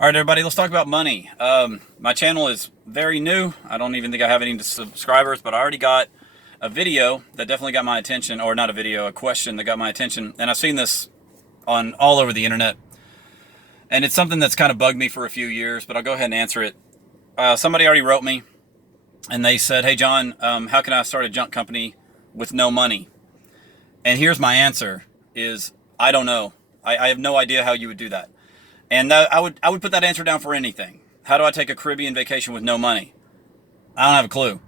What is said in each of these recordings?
All right, everybody, let's talk about money. My channel is very new. I don't even think I have any subscribers, but I already got a video that definitely got my attention, or not a video, a question that got my attention. And I've seen this on all over the internet. And it's something that's kind of bugged me for a few years, but I'll go ahead and answer it. Somebody already wrote me and they said, "Hey, John, how can I start a junk company with no money?" And here's my answer is, I don't know. I have no idea how you would do that. And I would put that answer down for anything. How do I take a Caribbean vacation with no money? I don't have a clue.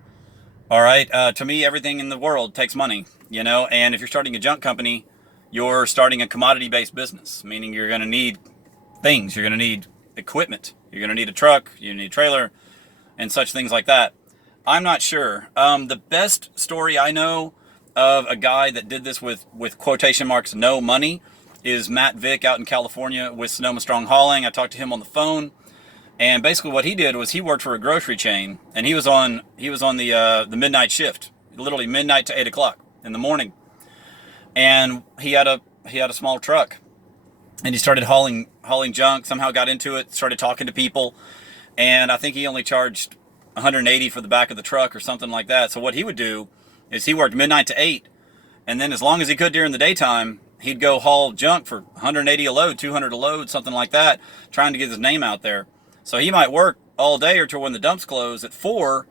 All right. To me, everything in the world takes money, and if you're starting a junk company, you're starting a commodity based business, meaning you're going to need things. You're going to need equipment. You're going to need a truck. You need a trailer and such things like that. I'm not sure. The best story I know of a guy that did this with quotation marks, no money, is Matt Vick out in California with Sonoma Strong Hauling. I talked to him on the phone, and basically what he did was he worked for a grocery chain, and he was on the midnight shift, literally midnight to 8 o'clock in the morning, and he had a small truck, and he started hauling junk. Somehow got into it, started talking to people, and I think he only charged 180 for the back of the truck or something like that. So what he would do is he worked midnight to 8, and then as long as he could during the daytime, he'd go haul junk for 180 a load, 200 a load, something like that, trying to get his name out there. So he might work all day or till when the dumps close at 4,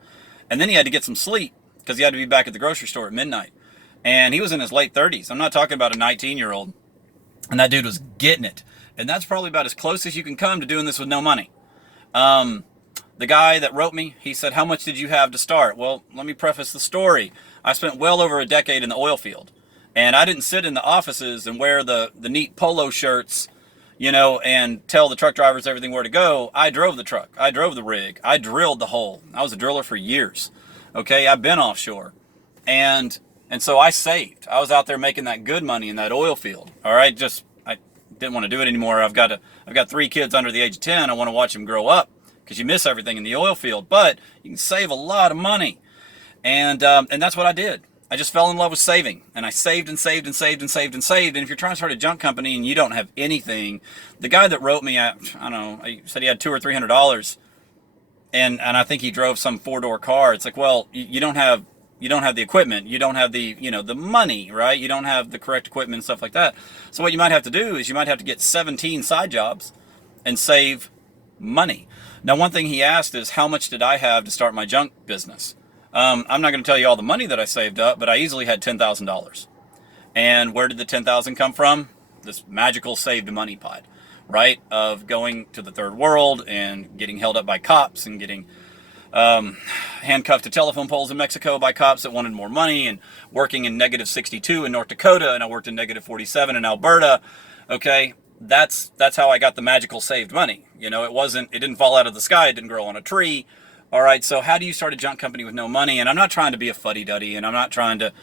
and then he had to get some sleep because he had to be back at the grocery store at midnight. And he was in his late 30s. I'm not talking about a 19-year-old. And that dude was getting it. And that's probably about as close as you can come to doing this with no money. The guy that wrote me, he said, "How much did you have to start?" Well, let me preface the story. I spent well over a decade in the oil field. And I didn't sit in the offices and wear the neat polo shirts, and tell the truck drivers everything where to go. I drove the truck. I drove the rig. I drilled the hole. I was a driller for years. Okay, I've been offshore. And so I saved. I was out there making that good money in that oil field. All right, I didn't want to do it anymore. I've got 3 kids under the age of 10. I want to watch them grow up because you miss everything in the oil field, but you can save a lot of money. And that's what I did. I just fell in love with saving, and I saved and saved and saved and saved and saved. And if you're trying to start a junk company and you don't have anything, the guy that wrote me, I don't know, he said he had $200 or $300, and I think he drove some 4-door car. It's like, well, you don't have the equipment, you don't have the the money, right? You don't have the correct equipment and stuff like that. So what you might have to do is you might have to get 17 side jobs and save money. Now, one thing he asked is, how much did I have to start my junk business? I'm not going to tell you all the money that I saved up, but I easily had $10,000. And where did the $10,000 come from? This magical saved money pot, right? Of going to the third world and getting held up by cops and getting handcuffed to telephone poles in Mexico by cops that wanted more money, and working in -62 in North Dakota, and I worked in -47 in Alberta. Okay, that's how I got the magical saved money. It didn't fall out of the sky. It didn't grow on a tree. All right, so how do you start a junk company with no money? And I'm not trying to be a fuddy-duddy, and I'm not trying to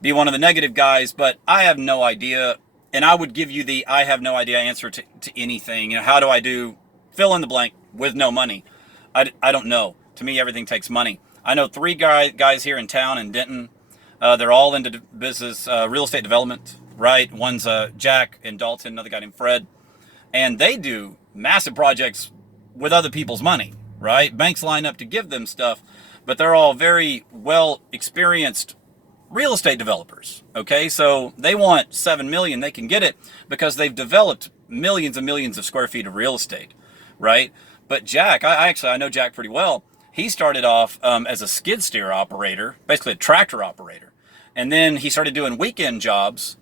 be one of the negative guys, but I have no idea. And I would give you the I have no idea answer to anything. How do I do fill in the blank with no money? I don't know. To me, everything takes money. I know 3 guys here in town in Denton. They're all into business, real estate development, right? One's Jack in Dalton, another guy named Fred. And they do massive projects with other people's money. Right? Banks line up to give them stuff, but they're all very well experienced real estate developers. Okay, so they want $7 million. They can get it because they've developed millions and millions of square feet of real estate, right? But Jack, I know Jack pretty well. He started off as a skid steer operator, basically a tractor operator, and then he started doing weekend jobs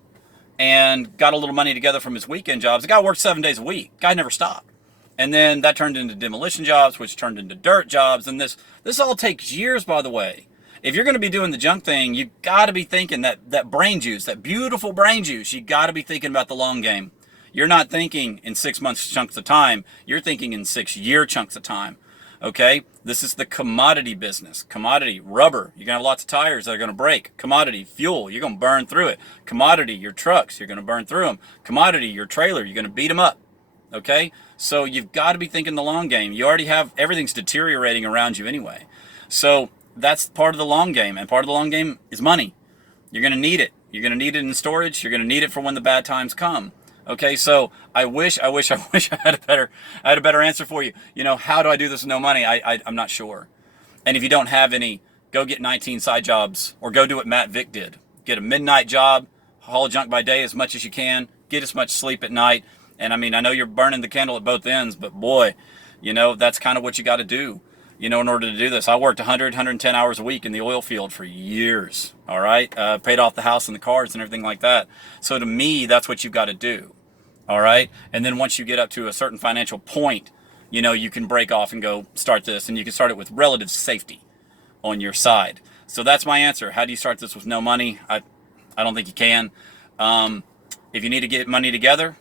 and got a little money together from his weekend jobs. The guy worked 7 days a week. Guy never stopped. And then that turned into demolition jobs, which turned into dirt jobs. And this all takes years, by the way. If you're going to be doing the junk thing, you got to be thinking that brain juice, that beautiful brain juice. You got to be thinking about the long game. You're not thinking in 6 months chunks of time. You're thinking in 6-year chunks of time. Okay? This is the commodity business. Commodity, rubber. You're going to have lots of tires that are going to break. Commodity, fuel. You're going to burn through it. Commodity, your trucks. You're going to burn through them. Commodity, your trailer. You're going to beat them up. Okay, so you've got to be thinking the long game. You already have, everything's deteriorating around you anyway. So that's part of the long game, and part of the long game is money. You're going to need it. You're going to need it in storage. You're going to need it for when the bad times come. Okay, so I wish I had a better answer for you. You know, how do I do this with no money? I'm not sure. And if you don't have any, go get 19 side jobs or go do what Matt Vick did. Get a midnight job, haul junk by day as much as you can, get as much sleep at night. And I mean, I know you're burning the candle at both ends, but boy, you know, that's kind of what you got to do, you know, in order to do this. I worked 110 hours a week in the oil field for years, all right? Paid off the house and the cars and everything like that. So to me, that's what you got to do, all right? And then once you get up to a certain financial point, you know, you can break off and go start this, and you can start it with relative safety on your side. So that's my answer. How do you start this with no money? I don't think you can. If you need to get money together,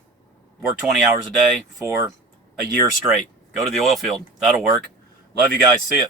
work 20 hours a day for a year straight. Go to the oil field. That'll work. Love you guys. See ya.